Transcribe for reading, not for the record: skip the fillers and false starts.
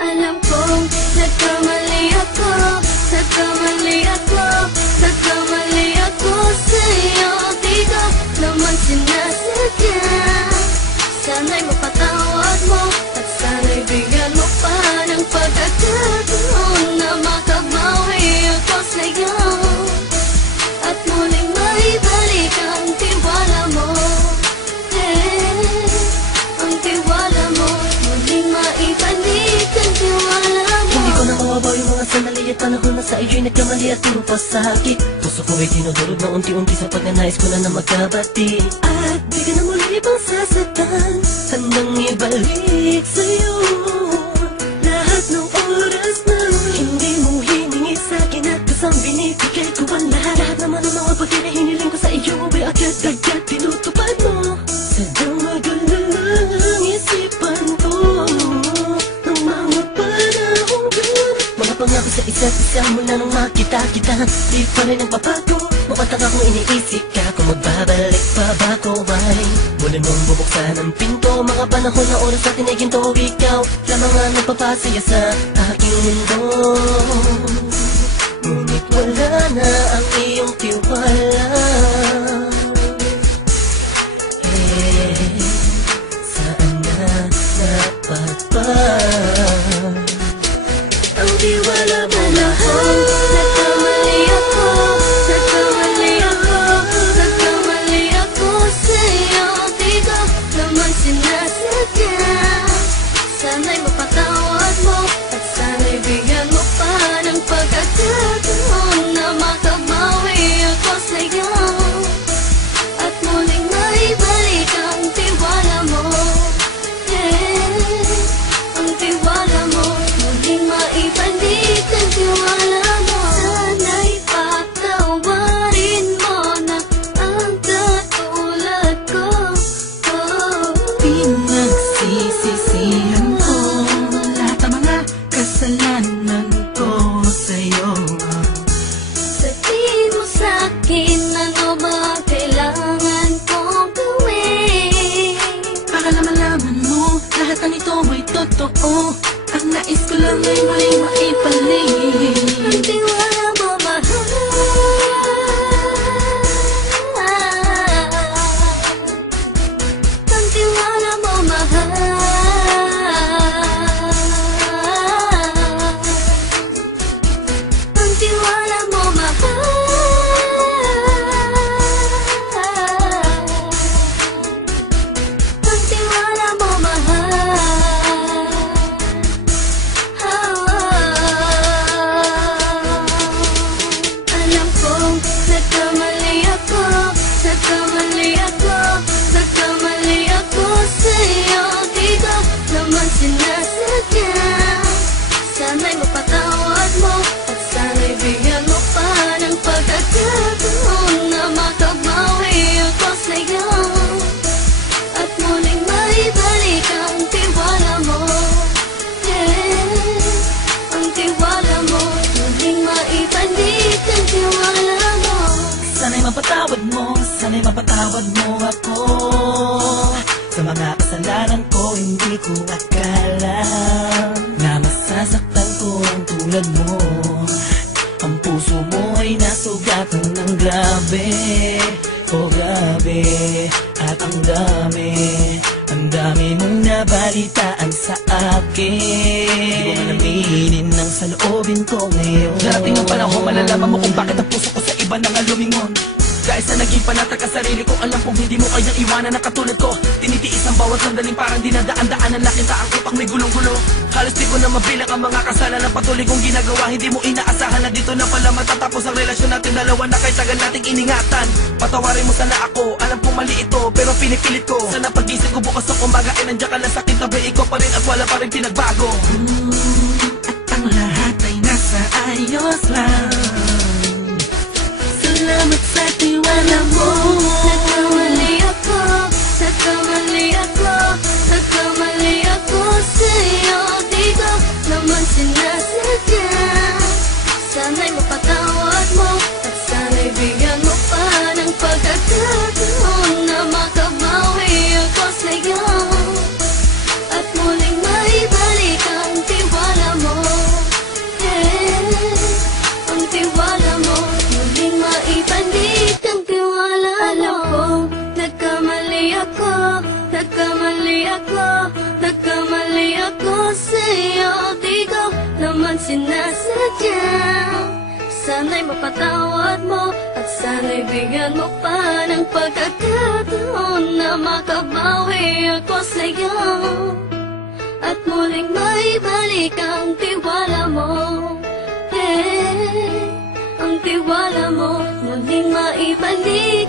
Alam kong nagkamali ako, nagkamali ako, nagkamali ako sa'yo. Di ko naman sinasadya. Sana'y mapatawad mo at sana'y bigyan mo pa ng pagkakataon na makabawi ako sa'yo at muling maibalik ang tiwala mo. Ang tiwala mo, muling maibalik ang tiwala mo. Hindi ko na mawabaw yung mga sandali at panahon na sa iyo'y nagkamali at puro pasakit. Puso ko ay dinudurog na unti-unti sa pagnanais ko na magkabati. At di ka na muli pang sasaktan, handang ibalik sa'yo lahat ng oras na hindi mo hiningi sa'kin at kusang binibigay ko ang lahat. Lahat naman ng mga bagay na hiniling ko sa iyo ay agad-agad tinutupad mo. Sadyang magulo lang isipan ko ng mga panahon yun. Mga pangako sa isa't isa mula nung makita kita, di pa rin nagbabago. Mapatang akong iniisip ka kung magbabalik pa ba ko ay muli mong bubuksan ang pinto. Mga panahon na oras natin ay ginto, ikaw lamang ang nagpapasaya sa aking mundo. Ngunit wala na ang iyong tiwala. Saan na dapat ba ang tiwala mo mahal? Nagkamali ako, nagkamali ako, nagkamali ako sa'yo. Di ko naman sinasadya. Sana'y mapatawad mo at sana'y bigyan mo pa ng pagkakataon na makabawi ako sa'yo at muling maibalik ang tiwala mo. Ang tiwala mo, muling maibalik ang tiwala mo. Sana'y patawarin mo na ang katulad ko. Pinagsisisihan ko lahat ng mga kasalanan ko sa'yo. Sabihin mo sa'kin ano ba kailangan kong gawin Para na malaman mo lahat na nito ay totoo. Ang nais ko lang ay muling maibalik ang tiwala mo, mahal. Ang tiwala mo, mahal. Ang tiwala mo, mahal. Ang tiwala mo, mahal. Alam kong nagkamali ako, nagkamali ako, nagkamali ako sa'yo. Di ko naman sinasadya. Sana'y mapatawad mo at sana'y bigyan mo pa ng pagkakataon na makabawi ako sa'yo at muling maibalik ang tiwala mo. Ang tiwala mo, muling maibalik ang tiwala mo. Sana'y mapatawad mo, sana'y mapatawad mo ako sa mga kasalanan ko. Hindi ko akala na masasaktan ko ang tulad mo. Ang puso mo ay nasugatan ng grabe, oh grabe. At ang dami mong nabalitaan sa akin. Di ko man aminin ng saloobin ko ngayon. Darating ang panahon, malalaman mo kung bakit ang puso ko sa iba nang lumingon. Dahil sa naging panatag ka sarili ko, alam kong hindi mo kayang iwanan na katulad ko. Tinitiis ang bawat sandaling parang dinadaan-daan ang laking taang kupang may gulong-gulo. Halos di ko na mabilang ang mga kasalanan patuloy kong ginagawa. Hindi mo inaasahan na dito na pala matatapos ang relasyon natin dalawa na kahit tagal nating iningatan. Patawarin mo sana ako, alam kong mali ito pero pinipilit ko. Sana pag-isip ko bukas ng umaga ay nandiyan ka na sa kitabi. Ikaw pa rin at wala pa rin pinagbago. At ang lahat ay nasa ayos lang. Salamat sa tiwala mo. Nagkamali ako, nagkamali ako, nagkamali ako sa'yo. Di ko naman sinasadya. Sana'y mapatawad mo at sana'y bigyan mo pa ng pagkakataon na makabawi ako sa'yo at muling maibalik ang sa'yo, di ko naman sinasadya. Sana'y mapatawad mo at sana'y bigyan mo pa ng pagkakataon na makabawi ako sa'yo at muling maibalik ang tiwala mo. Ang tiwala mo muling maibalik.